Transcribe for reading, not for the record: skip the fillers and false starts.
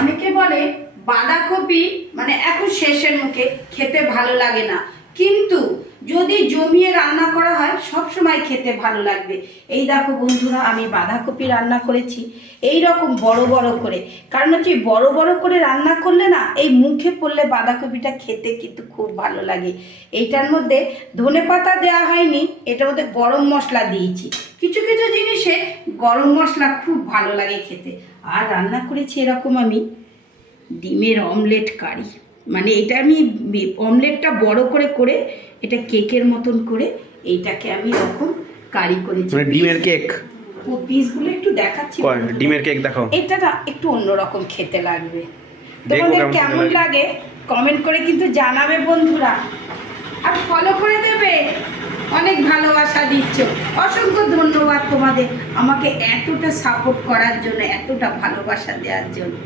অনেকে বলে বাঁধাকপি মানে এখন শেষের মুখে খেতে ভালো লাগে না, কিন্তু যদি জমিয়ে রান্না করা হয় সব সময় খেতে ভালো লাগবে। এই দেখো বন্ধুরা, আমি বাঁধাকপি রান্না করেছি এই রকম বড় বড় করে, কারণ হচ্ছে বড় বড় করে রান্না করলে না এই মুখে পড়লে বাঁধাকপিটা খেতে কিন্তু খুব ভালো লাগে। এইটার মধ্যে ধনেপাতা দেওয়া হয়নি, এটার মধ্যে গরম মশলা দিয়েছি। কিছু কিছু জিনিসে গরম মশলা খুব ভালো লাগে খেতে। আর রান্না করেছি এরকম আমি ডিমের অমলেট কারি, মানে এটা আমি অমলেটটা বড় করে করে এটা কেকের মতন করে এইটাকে আমি এরকম কারি করেছি। মানে ডিমের কেক, ও পিসগুলো একটু দেখাচ্ছি। ডিমের কেক দেখাও। এটা না একটু অন্যরকম খেতে লাগবে। তোমাদের কেমন লাগে কমেন্ট করে কিন্তু জানাবে বন্ধুরা, আর ফলো করে দেবে। অনেক ভালোবাসা দিচ্ছ, অসংখ্য ধন্যবাদ তোমাদের আমাকে এতটা সাপোর্ট করার জন্য, এতটা ভালোবাসা দেওয়ার জন্য।